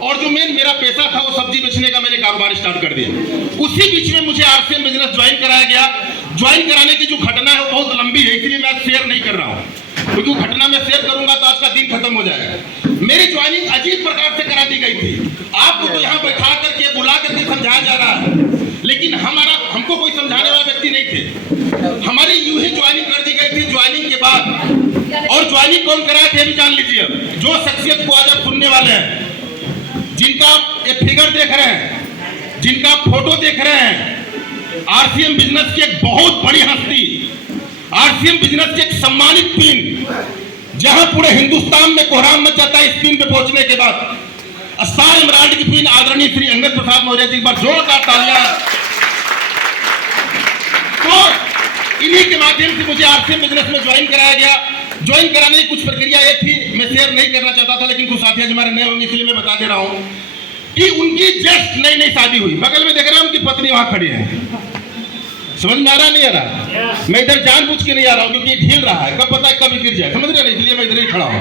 और जो मेरा पैसा था वो सब्जी बेचने का, मैंने कारोबार स्टार्ट कर दिया। उसी बीच में मुझे आरसीएम बिजनेस ज्वाइन कराया गया। ज्वाइन कराने की जो घटना है वो बहुत लंबी है, इसलिए मैं शेयर नहीं कर रहा हूँ, क्योंकि घटना में शेयर करूंगा तो आज का दिन खत्म हो जाएगा। मेरी ज्वाइनिंग अजीब प्रकार से करा दी गई थी। आपको तो यहाँ बैठा करके बुला करके समझाया जा रहा है, लेकिन हमको कोई समझाने वाला व्यक्ति नहीं थे। हमारी यूं ही ज्वाइनिंग कर दी गई थी। ज्वाइनिंग के बाद, और ज्वाइनिंग कौन कराया थे भी जान लीजिए। जो शख्सियत को आज आप सुनने वाले हैं, जिनका आप एक फिगर देख रहे हैं, जिनका आप फोटो देख रहे हैं, आरसीएम बिजनेस की एक बहुत बड़ी हस्ती, आरसीएम बिजनेस की एक सम्मानित पिन, जहां पूरे हिंदुस्तान में कोहराम मच जाता है इस पिन पे पहुंचने के बाद। स्टार एमराल्ड की पिन आदरणीय श्री अंगद प्रसाद मौर्य जी, एक बार जोरदार तालियां। तो इन्हीं के माध्यम से मुझे आरसीएम बिजनेस में ज्वाइन कराया गया। ज्वाइन कराने की कुछ प्रक्रिया ये थी, मैं शेयर नहीं करना चाहता था, लेकिन कुछ साथी हमारे नए होंगे इसलिए मैं बता दे रहा हूं कि उनकी जस्ट नई सादी हुई। बगल में देख रहे हैं उनकी पत्नी वहां खड़ी है। समझ में आ रहा नहीं आ रहा? मैं इधर जानबूझ के नहीं आ रहा हूं, क्योंकि ढील रहा है, कब पता है कभी गिर जाए, समझ रहे नहीं, इसलिए मैं इधर ही खड़ा हूं।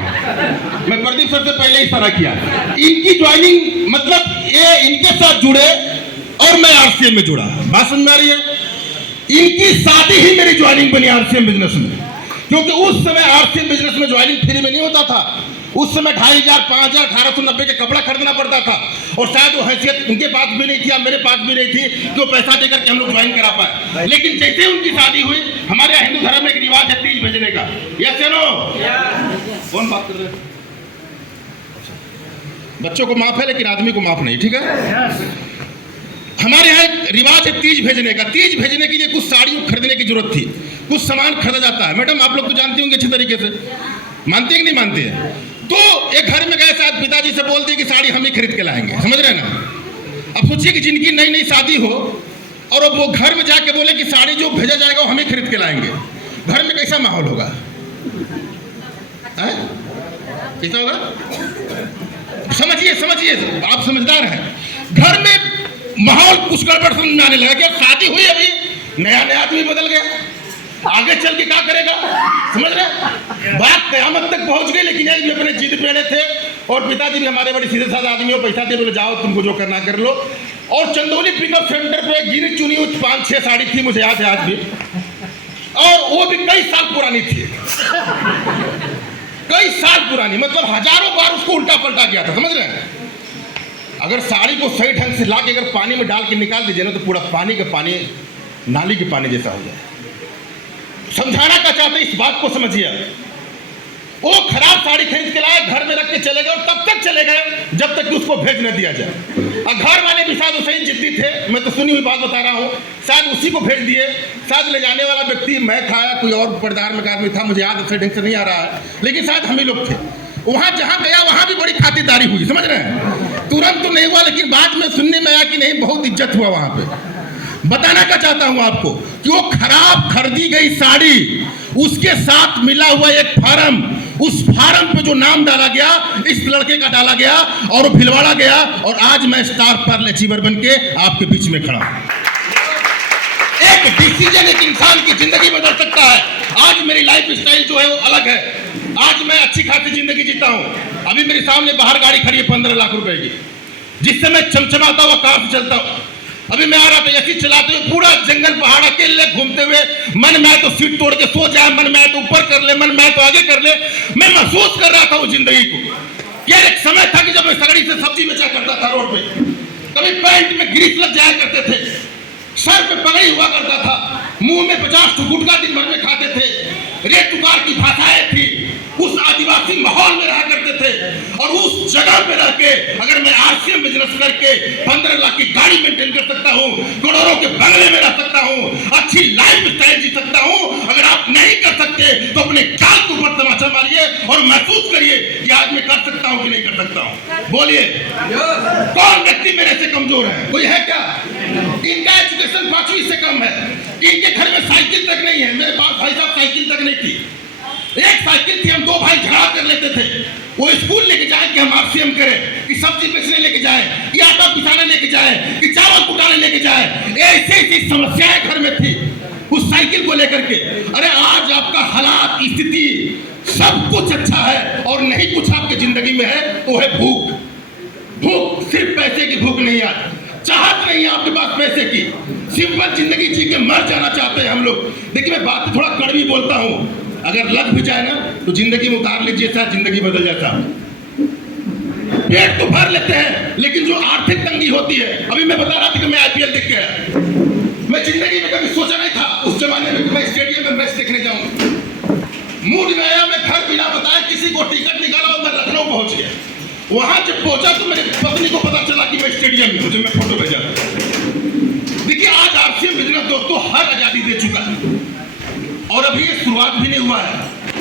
मैं प्रदीप सर से पहले ही सारा किया। इनकी ज्वाइनिंग मतलब ये इनके साथ जुड़े और मैं आरसीएम में जुड़ा। बात समझ में आ रही है? इनकी शादी ही मेरी ज्वाइनिंग बनी आरसीएम बिजनेस में, क्योंकि उस समय आरसीएम बिजनेस में ज्वाइनिंग फ्री में नहीं होता था। उस समय 2500, 5000, 1890 के कपड़ा खरीदना पड़ता था, और शायद वो हैसियत उनके पास भी नहीं थी या मेरे पास भी नहीं थी कि वो पैसा देकर के हम लोग ज्वाइन करा पाए। लेकिन जैसे उनकी शादी हुई, हमारे यहाँ हिंदू धर्म में एक रिवाज है तीज भेजने का। यस या नो? कौन बात कर रहे हैं? बच्चों को माफ है लेकिन आदमी को माफ नहीं, ठीक है? हमारे यहाँ एक रिवाज है तीज भेजने का। तीज भेजने के लिए कुछ साड़ियों खरीदने की जरूरत थी, कुछ सामान खरीदा जाता है। मैडम आप लोग तो जानते होंगे अच्छी तरीके से, मानते हैं कि नहीं मानते हैं? तो एक घर में गए, शायद पिताजी से बोल दिए कि साड़ी हम ही खरीद के लाएंगे, समझ रहे हैं ना? अब सोचिए कि जिनकी नई शादी हो और अब वो घर में जाके बोले कि साड़ी जो भेजा जाएगा वो हम ही खरीद के लाएंगे, घर में कैसा माहौल होगा? कैसा होगा? समझिए, आप समझदार हैं। घर में माहौल कुछ गड़बड़ समझ में आने लगा कि शादी हुई, अभी नया आदमी बदल गया, आगे चल के क्या करेगा, समझ रहे? बात कयामत तक पहुंच गई। लेकिन ये भी अपने जिद पे अड़े थे, और पिताजी भी हमारे बड़े सीधे साधे आदमी हो, पैसा दे बोले जाओ तुमको जो करना कर लो। और चंदौली पिकअप सेंटर पे गिनी चुनी 5-6 साड़ी थी, मुझे याद है आज भी, और वो भी कई साल पुरानी थी, कई साल पुरानी, मतलब हजारों बार उसको उल्टा पलटा गया था, समझ रहे हैं? अगर साड़ी को सही ढंग से ला के अगर पानी में डाल के निकाल दीजिए ना, तो पूरा पानी का पानी नाली के पानी जैसा हो जाए। समझाना क्या चाहते इस बात को समझिए। वो खराब साड़ी खरीद के लाए, घर में रख के चले गए, और तब तक चले गए जब तक कि उसको भेज न दिया जाए। और घर वाले भी शायद उसे ही जिद्दी थे, मैं तो सुनी हुई बात बता रहा हूँ, शायद उसी को भेज दिए। शायद ले जाने वाला व्यक्ति मैं था या कोई और परिवार में आदमी था, मुझे याद से ढंग से नहीं आ रहा है, लेकिन शायद हम ही लोग थे। वहां जहां गया वहां भी बड़ी खातिरदारी हुई, समझ रहे हैं? तुरंत तो नहीं हुआ, लेकिन बाद में सुनने में आया कि नहीं, बहुत इज्जत हुआ वहां पे। बताना क्या चाहता हूं आपको कि वो खराब खरीदी गई साड़ी, उसके साथ मिला हुआ एक फार्म, उस फार्म पे जो नाम डाला गया इस लड़के का डाला गया और वो भिलवाड़ा गया, और आज मैं स्टार पर्ल अचीवर बन के आपके बीच में खड़ा हूं। एक डिसीजन एक इंसान की जिंदगी बदल सकता है। आज मेरी लाइफ स्टाइल जो है वो अलग है। आज मैं अच्छी खासी जिंदगी जीता हूं। अभी मेरे सामने बाहर गाड़ी खड़ी है 15 लाख रुपए की, जिससे मैं चमचमाता हुआ कार से चलता हूं। अभी मैं आ रहा था ऐसी चलाते हुए, पूरा जंगल पहाड़ अकेले घूमते हुए, मन में तो सीट तोड़ के सो जाए, मन में तो ऊपर कर ले, मन में तो आगे कर ले। मैं महसूस कर रहा था वो जिंदगी को। यार एक समय था कि जब मैं सगड़ी से सब्जी बेचा करता था रोड पे, कभी पैंट में ग्रीस लग जाया करते थे, सर पे पगड़ी हुआ करता था, मुंह में 50 गुटखा दिन भर में खाते थे, रेत टुकार की भाषाएं थी, उस आदिवासी माहौल में रहा करते थे। और उस जगह पे रह के अगर मैं आरसीएम बिजनेस करके 15 लाख की गाड़ी मेंटेन कर सकता हूँ, करोड़ों के बंगले में रह सकता हूँ, अच्छी लाइफ स्टाइल जी सकता हूँ, अगर आप नहीं कर सकते तो अपने काल के ऊपर तमाचा मारिए और महसूस करिए कि आज मैं कर सकता हूँ कि नहीं कर सकता हूँ। बोलिए कौन व्यक्ति मेरे से कमजोर है? कोई है क्या? इनका एजुकेशन 5वीं से कम है, इनके घर में साइकिल तक नहीं है। मेरे पास भाई साहब साइकिल तक नहीं थी, एक साइकिल थी, हम 2 भाई झगड़ा कर लेते थे। वो स्कूल लेके जाए कि हम आरसीएम करें, कि सब्जी बेचने लेके जाए, कि आटा पिसाने लेके जाए, कि चावल कुटाने लेके जाए, ऐसी समस्याएं घर में थी उस साइकिल को लेकर के। अरे आज आपका हालात, स्थिति सब कुछ अच्छा है और नहीं कुछ आपके जिंदगी में है, तो है भूख। भूख सिर्फ पैसे की भूख नहीं है, चाहत नहीं है आपके पास पैसे की, सिंपल जिंदगी जी के मर जाना चाहते हैं हम लोग। देखिए मैं बात थोड़ा कड़वी बोलता हूँ, अगर लग भी जाए ना तो जिंदगी में उतार लीजिए, साथ जिंदगी बदल जाता। पेट तो भर लेते हैं, लेकिन जो आर्थिक तंगी होती है, अभी मैं बता रहा था कि मैं आईपीएल देख के आया, मैं जिंदगी में कभी सोचा नहीं था उस जमाने में कि मैं स्टेडियम में मैच देखने जाऊंगा। मूड में आया, मैं घर बिना बताए किसी को टिकट निकाला और मैं लखनऊ पहुंच गया। वहां जब पहुंचा तो मेरी पत्नी को पता चला कि मैं स्टेडियम में, मुझे मैं फोटो भेजा। देखिए आज आरसीएम बिजनेस दोस्तों हर आजादी दे चुका है और अभी ये शुरुआत भी नहीं हुआ है।